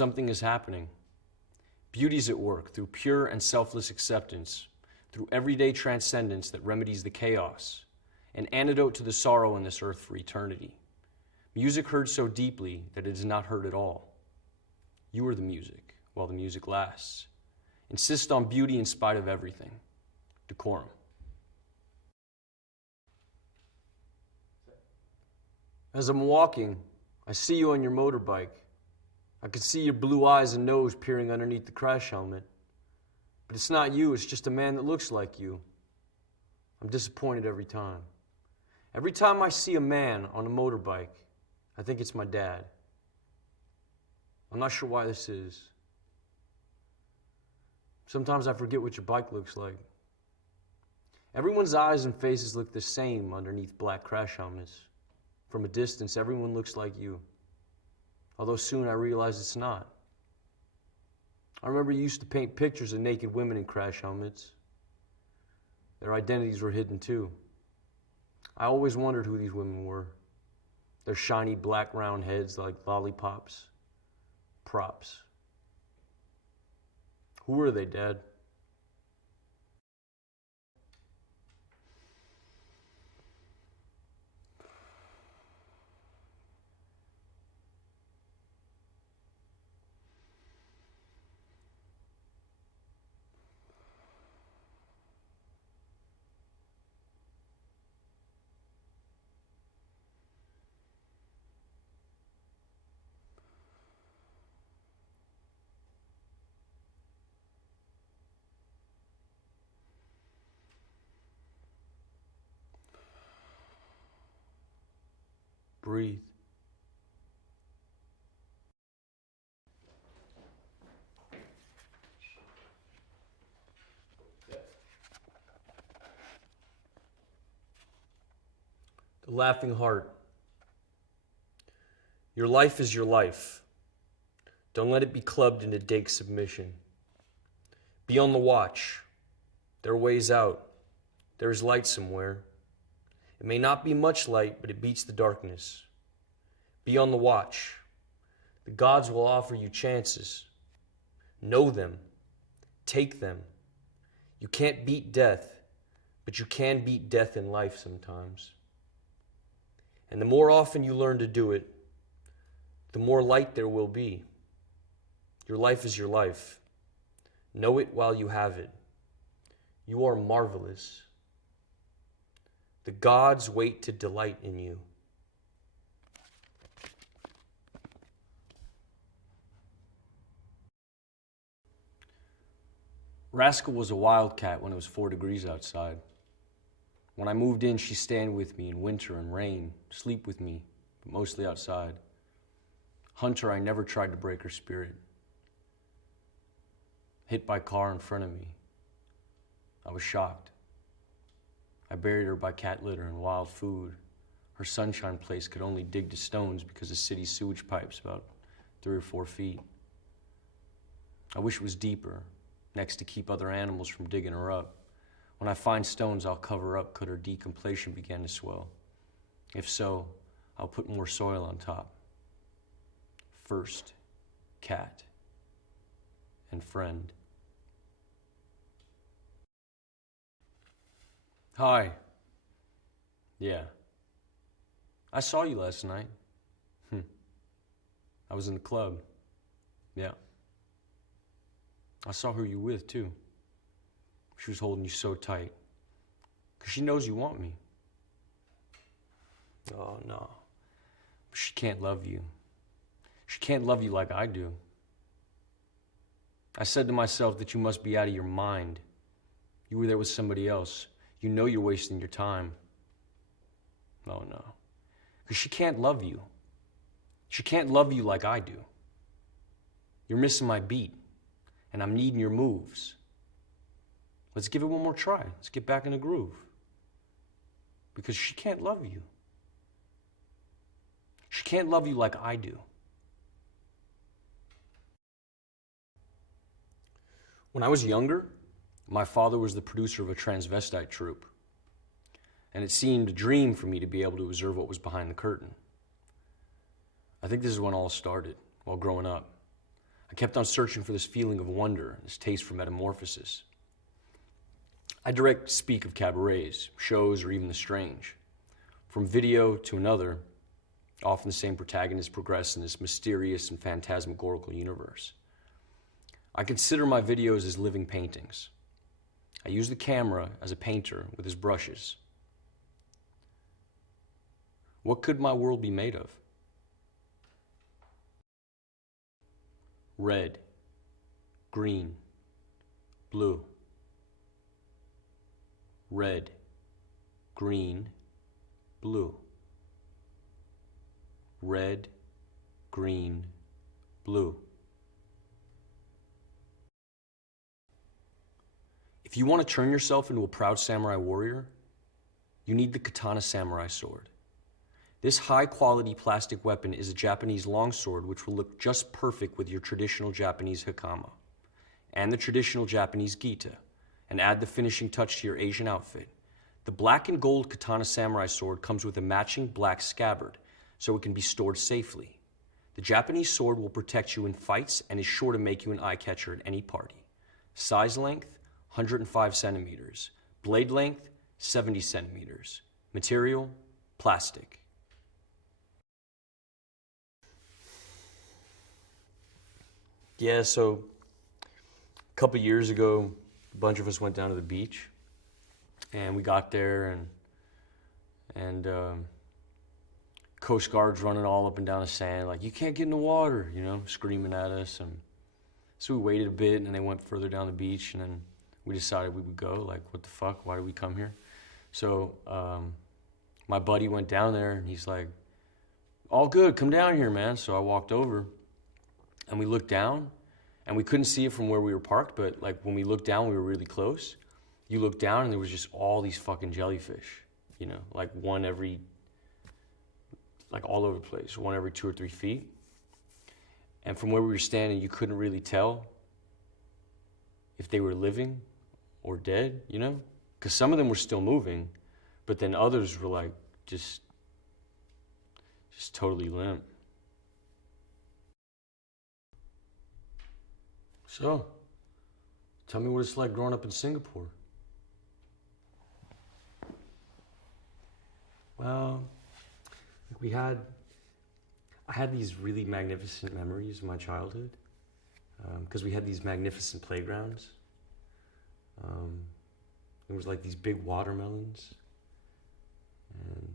Something is happening. Beauty's at work through pure and selfless acceptance, through everyday transcendence that remedies the chaos, an antidote to the sorrow in this earth for eternity. Music heard so deeply that it is not heard at all. You are the music, while the music lasts. Insist on beauty in spite of everything. Decorum. As I'm walking, I see you on your motorbike. I can see your blue eyes and nose peering underneath the crash helmet. But it's not you, it's just a man that looks like you. I'm disappointed every time. Every time I see a man on a motorbike, I think it's my dad. I'm not sure why this is. Sometimes I forget what your bike looks like. Everyone's eyes and faces look the same underneath black crash helmets. From a distance, everyone looks like you. Although soon I realized it's not. I remember you used to paint pictures of naked women in crash helmets. Their identities were hidden too. I always wondered who these women were. Their shiny black round heads like lollipops. Props. Who were they, Dad? Breathe. The Laughing Heart. Your life is your life. Don't let it be clubbed into dank submission. Be on the watch. There are ways out. There is light somewhere. It may not be much light, but it beats the darkness. Be on the watch. The gods will offer you chances. Know them. Take them. You can't beat death, but you can beat death in life sometimes. And the more often you learn to do it, the more light there will be. Your life is your life. Know it while you have it. You are marvelous. The gods wait to delight in you. Rascal was a wildcat when it was 4 degrees outside. When I moved in, she'd stand with me in winter and rain, sleep with me, but mostly outside. Hunter, I never tried to break her spirit. Hit by car in front of me. I was shocked. I buried her by cat litter and wild food. Her sunshine place could only dig to stones because the city's sewage pipe's about 3 or 4 feet. I wish it was deeper, next to keep other animals from digging her up. When I find stones, I'll cover up could her decompletion begin to swell. If so, I'll put more soil on top. First, cat and friend. Hi. Yeah. I saw you last night. I was in the club. Yeah. I saw who you were with, too. She was holding you so tight. 'Cause she knows you want me. Oh, no. She can't love you. She can't love you like I do. I said to myself that you must be out of your mind. You were there with somebody else. You know you're wasting your time. Oh, no. 'Cause she can't love you. She can't love you like I do. You're missing my beat, and I'm needing your moves. Let's give it one more try. Let's get back in the groove. Because she can't love you. She can't love you like I do. When I was younger, my father was the producer of a transvestite troupe. And it seemed a dream for me to be able to observe what was behind the curtain. I think this is when all started, while growing up. I kept on searching for this feeling of wonder, this taste for metamorphosis. I direct speak of cabarets, shows, or even the strange. From video to another, often the same protagonists progress in this mysterious and phantasmagorical universe. I consider my videos as living paintings. I use the camera as a painter with his brushes. What could my world be made of? Red, green, blue. Red, green, blue. Red, green, blue. If you want to turn yourself into a proud samurai warrior, you need the katana samurai sword. This high-quality plastic weapon is a Japanese longsword which will look just perfect with your traditional Japanese hakama and the traditional Japanese gita, and add the finishing touch to your Asian outfit. The black and gold katana samurai sword comes with a matching black scabbard, so it can be stored safely. The Japanese sword will protect you in fights and is sure to make you an eye-catcher at any party. Size length, 105 centimeters. Blade length, 70 centimeters. Material, plastic. Yeah, so a couple years ago, a bunch of us went down to the beach, and we got there, and Coast Guard's running all up and down the sand, like, you can't get in the water, you know, screaming at us. And so we waited a bit, and they went further down the beach, and then we decided we would go. Like, what the fuck? Why did we come here? So my buddy went down there, and he's like, all good, come down here, man. So I walked over, and we looked down, and we couldn't see it from where we were parked, but like when we looked down, we were really close. You looked down, and there was just all these fucking jellyfish, you know, like one every, like all over the place, one every 2 or 3 feet. And from where we were standing, you couldn't really tell if they were living or dead, you know? Because some of them were still moving, but then others were like just totally limp. So, tell me what it's like growing up in Singapore. Well, I had these really magnificent memories of my childhood, because we had these magnificent playgrounds. There was like these big watermelons, and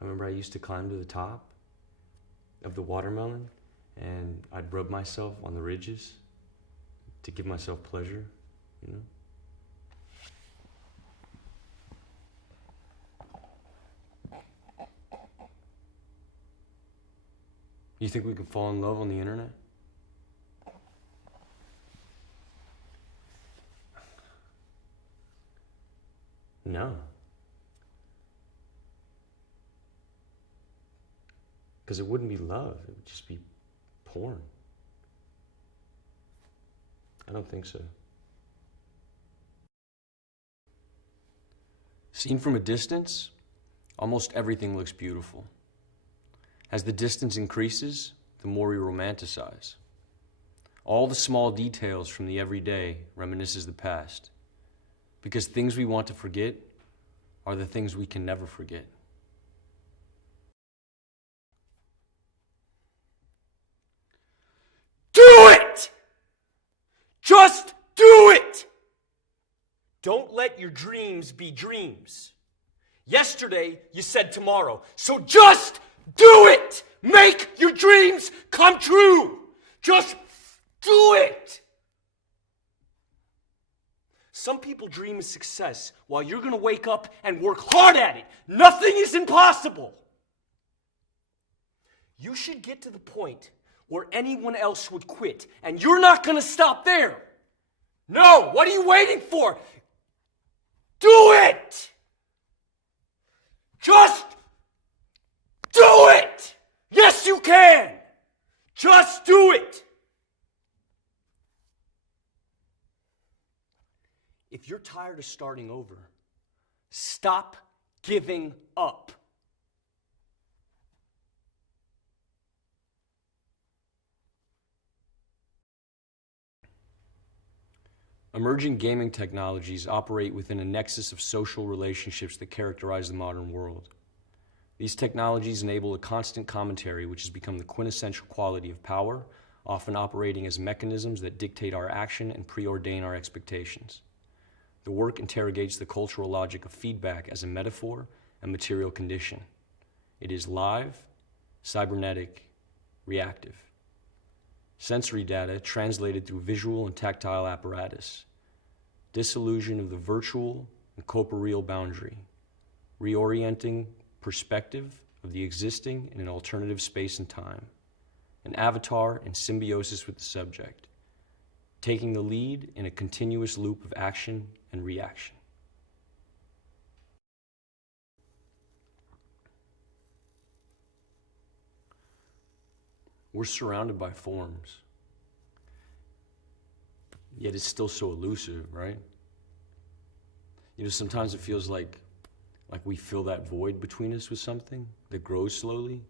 I remember I used to climb to the top of the watermelon, and I'd rub myself on the ridges to give myself pleasure, you know? You think we can fall in love on the internet? No. Because it wouldn't be love, it would just be porn. I don't think so. Seen from a distance, almost everything looks beautiful. As the distance increases, the more we romanticize. All the small details from the everyday reminisces the past, because things we want to forget are the things we can never forget. Do it! Just do it! Don't let your dreams be dreams. Yesterday, you said tomorrow, so just do it! Make your dreams come true! Just do it! Some people dream of success while you're gonna wake up and work hard at it. Nothing is impossible. You should get to the point where anyone else would quit, and you're not gonna stop there. No, what are you waiting for? Do it! Just do it! Yes, you can! Just do it! If you're tired of starting over, stop giving up. Emerging gaming technologies operate within a nexus of social relationships that characterize the modern world. These technologies enable a constant commentary which has become the quintessential quality of power, often operating as mechanisms that dictate our action and preordain our expectations. The work interrogates the cultural logic of feedback as a metaphor and material condition. It is live, cybernetic, reactive. Sensory data translated through visual and tactile apparatus. Disillusion of the virtual and corporeal boundary. Reorienting perspective of the existing in an alternative space and time. An avatar in symbiosis with the subject. Taking the lead in a continuous loop of action and reaction. We're surrounded by forms, yet it's still so elusive, right? You know, sometimes it feels like we fill that void between us with something that grows slowly,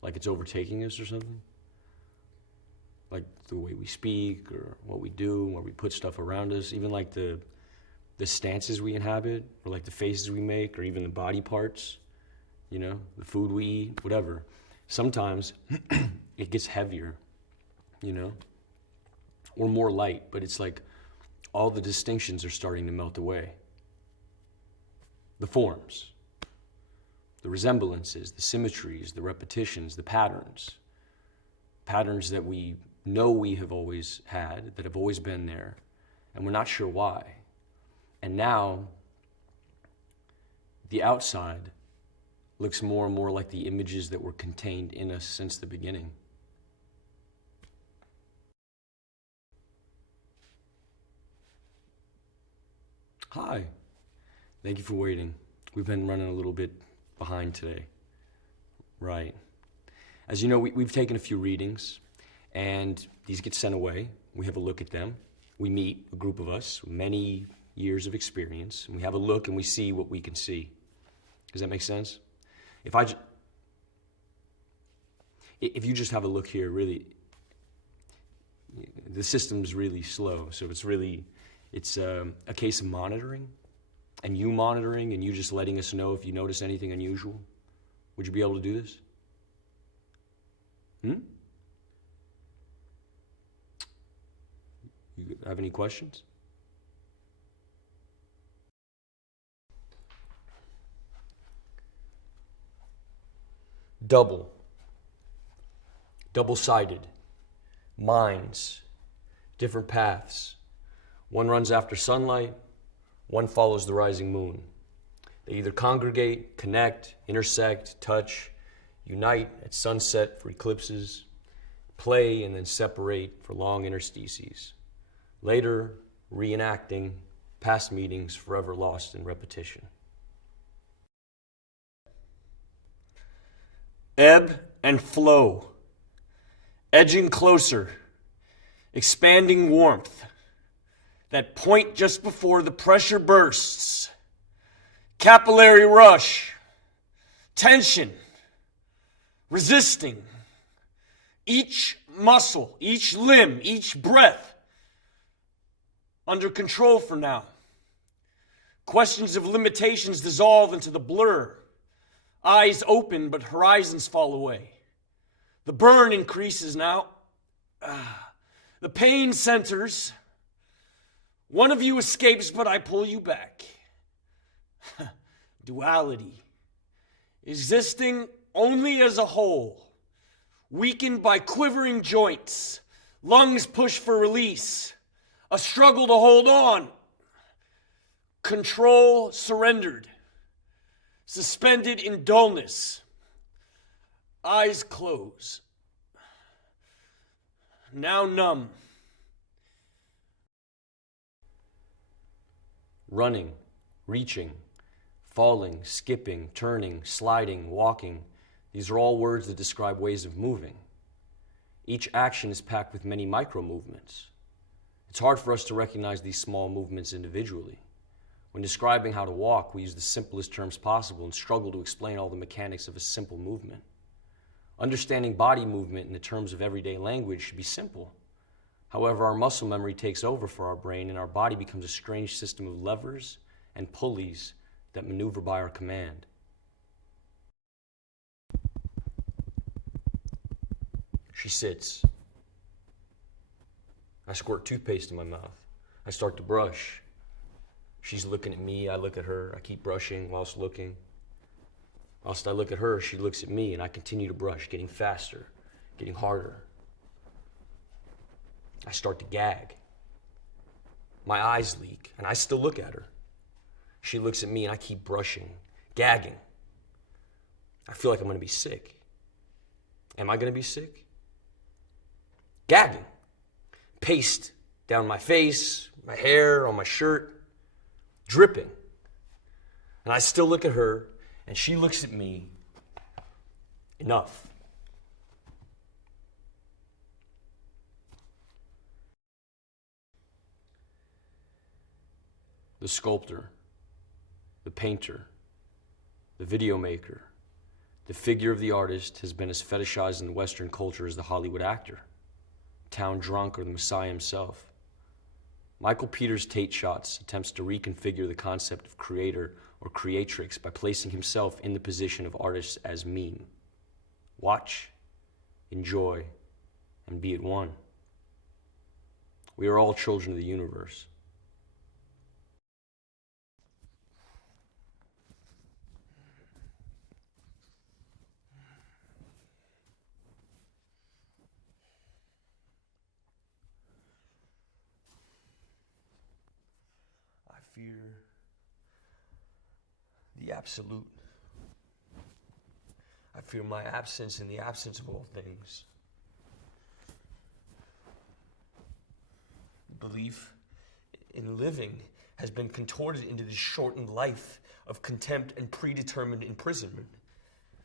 like it's overtaking us or something. Like the way we speak or what we do, where we put stuff around us, even like the stances we inhabit, or like the faces we make, or even the body parts, you know, the food we eat, whatever. Sometimes it gets heavier, you know, or more light, but it's like all the distinctions are starting to melt away. The forms, the resemblances, the symmetries, the repetitions, the patterns that we know we have always had, that have always been there, and we're not sure why. And now, the outside looks more and more like the images that were contained in us since the beginning. Hi. Thank you for waiting. We've been running a little bit behind today. Right. As you know, we've taken a few readings, and these get sent away. We have a look at them. We meet, a group of us, many years of experience, and we have a look and we see what we can see. Does that make sense? If you just have a look here, really, the system's really slow, so it's a case of monitoring, and you monitoring, and you just letting us know if you notice anything unusual. Would you be able to do this? You have any questions? Double-sided, minds, different paths. One runs after sunlight, one follows the rising moon. They either congregate, connect, intersect, touch, unite at sunset for eclipses, play and then separate for long interstices. Later, reenacting past meetings forever lost in repetition. Ebb and flow, edging closer, expanding warmth, that point just before the pressure bursts, capillary rush, tension, resisting, each muscle, each limb, each breath under control for now. Questions of limitations dissolve into the blur. Eyes open, but horizons fall away. The burn increases now. The pain centers. One of you escapes, but I pull you back. Duality. Existing only as a whole. Weakened by quivering joints. Lungs push for release. A struggle to hold on. Control surrendered. Suspended in dullness. Eyes close. Now numb. Running, reaching, falling, skipping, turning, sliding, walking. These are all words that describe ways of moving. Each action is packed with many micro movements. It's hard for us to recognize these small movements individually. When describing how to walk, we use the simplest terms possible and struggle to explain all the mechanics of a simple movement. Understanding body movement in the terms of everyday language should be simple. However, our muscle memory takes over for our brain, and our body becomes a strange system of levers and pulleys that maneuver by our command. She sits. I squirt toothpaste in my mouth. I start to brush. She's looking at me, I look at her. I keep brushing whilst looking. Whilst I look at her, she looks at me, and I continue to brush, getting faster, getting harder. I start to gag. My eyes leak, and I still look at her. She looks at me, and I keep brushing, gagging. I feel like I'm going to be sick. Am I going to be sick? Gagging. Paste down my face, my hair, on my shirt, dripping. And I still look at her, and she looks at me. Enough. The sculptor, the painter, the video maker, the figure of the artist has been as fetishized in Western culture as the Hollywood actor, town drunk, or the Messiah himself. Michael Peters' Tate Shots attempts to reconfigure the concept of creator or creatrix by placing himself in the position of artist as meme. Watch, enjoy, and be at one. We are all children of the universe. I fear the absolute. I fear my absence in the absence of all things. Belief in living has been contorted into this shortened life of contempt and predetermined imprisonment.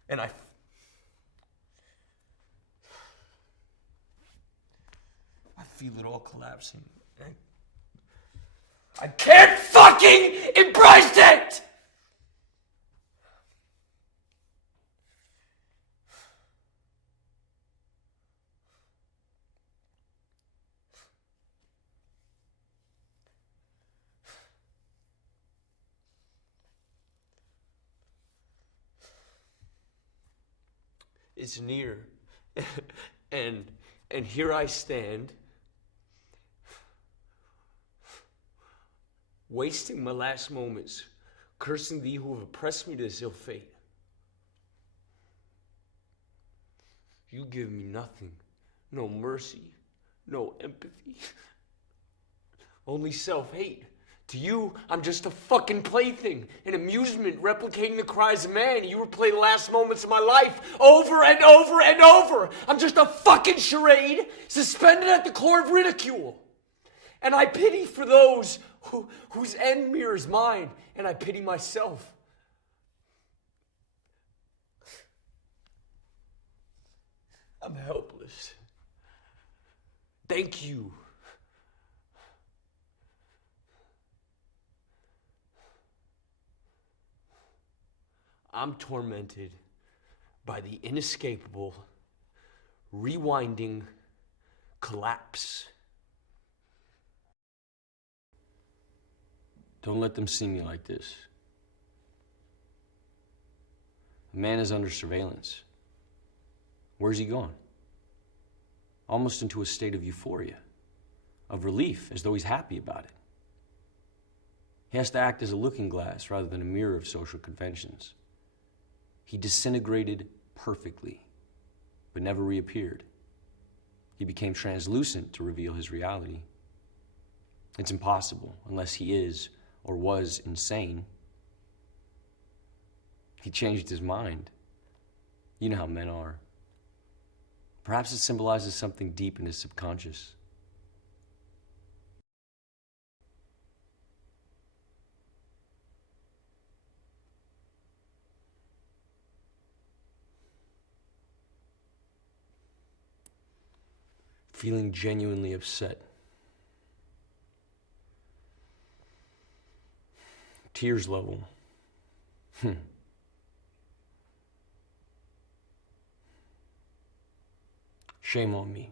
And I feel it all collapsing. I can't fucking embrace it! It's near. and here I stand, wasting my last moments, cursing thee who have oppressed me to this ill fate. You give me nothing, no mercy, no empathy, only self-hate. To you, I'm just a fucking plaything, an amusement replicating the cries of man. You replay the last moments of my life over and over and over. I'm just a fucking charade suspended at the core of ridicule. And I pity for those whose end mirrors mine, and I pity myself. I'm helpless. Thank you. I'm tormented by the inescapable, rewinding collapse. Don't let them see me like this. The man is under surveillance. Where's he gone? Almost into a state of euphoria, of relief, as though he's happy about it. He has to act as a looking glass rather than a mirror of social conventions. He disintegrated perfectly, but never reappeared. He became translucent to reveal his reality. It's impossible unless he is or was insane. He changed his mind. You know how men are. Perhaps it symbolizes something deep in his subconscious. Feeling genuinely upset. Tears level. Shame on me.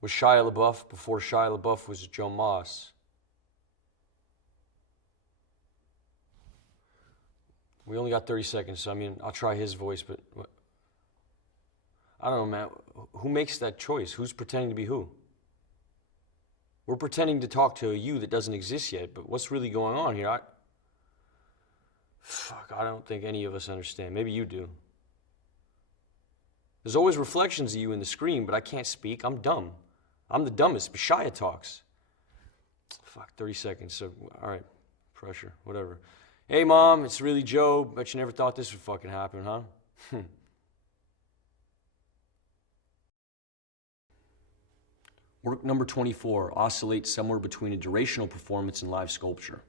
Was Shia LaBeouf before Shia LaBeouf was Joe Moss. We only got 30 seconds, so I mean, I'll try his voice, but I don't know, man. Who makes that choice? Who's pretending to be who? We're pretending to talk to a you that doesn't exist yet, but what's really going on here? I don't think any of us understand. Maybe you do. There's always reflections of you in the screen, but I can't speak. I'm dumb. I'm the dumbest, but Shia talks. 30 seconds, so, all right, pressure, whatever. Hey, Mom, it's really Joe. Bet you never thought this would fucking happen, huh? Work number 24 oscillates somewhere between a durational performance and live sculpture.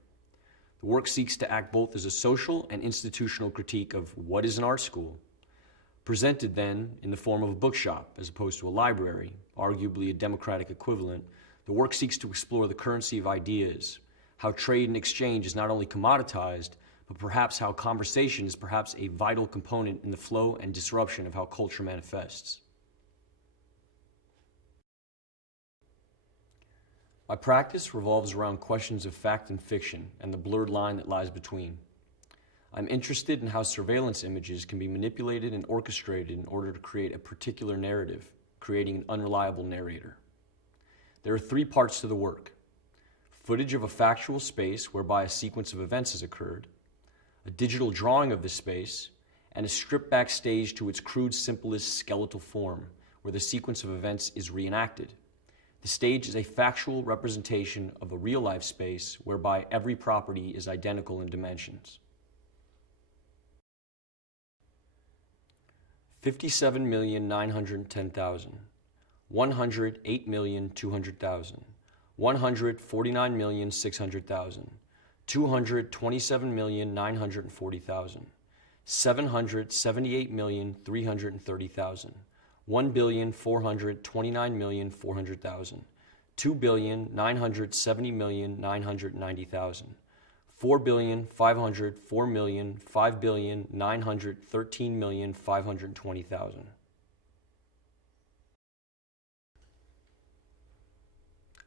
The work seeks to act both as a social and institutional critique of what is an art school, presented then in the form of a bookshop as opposed to a library, arguably a democratic equivalent. The work seeks to explore the currency of ideas, how trade and exchange is not only commoditized, but perhaps how conversation is perhaps a vital component in the flow and disruption of how culture manifests. My practice revolves around questions of fact and fiction and the blurred line that lies between. I'm interested in how surveillance images can be manipulated and orchestrated in order to create a particular narrative, creating an unreliable narrator. There are 3 parts to the work: footage of a factual space whereby a sequence of events has occurred, a digital drawing of the space, and a strip back stage to its crude, simplest skeletal form, where the sequence of events is reenacted. The stage is a factual representation of a real-life space whereby every property is identical in dimensions. 57,910,000, 108,200,000, 149,600,000, 227,940,000, 778,330,000, 1,429,400,000, 2,970,990,000, 4,504,000,000, 5,913,520,000.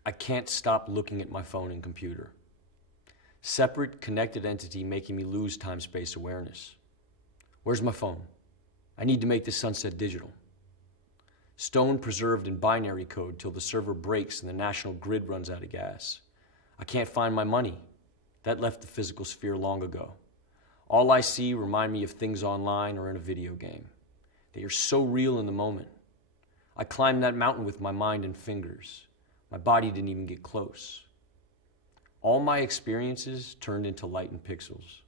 I can't stop looking at my phone and computer. Separate, connected entity making me lose time-space awareness. Where's my phone? I need to make this sunset digital. Stone preserved in binary code till the server breaks and the national grid runs out of gas. I can't find my money. That left the physical sphere long ago. All I see remind me of things online or in a video game. They are so real in the moment. I climbed that mountain with my mind and fingers. My body didn't even get close. All my experiences turned into light and pixels.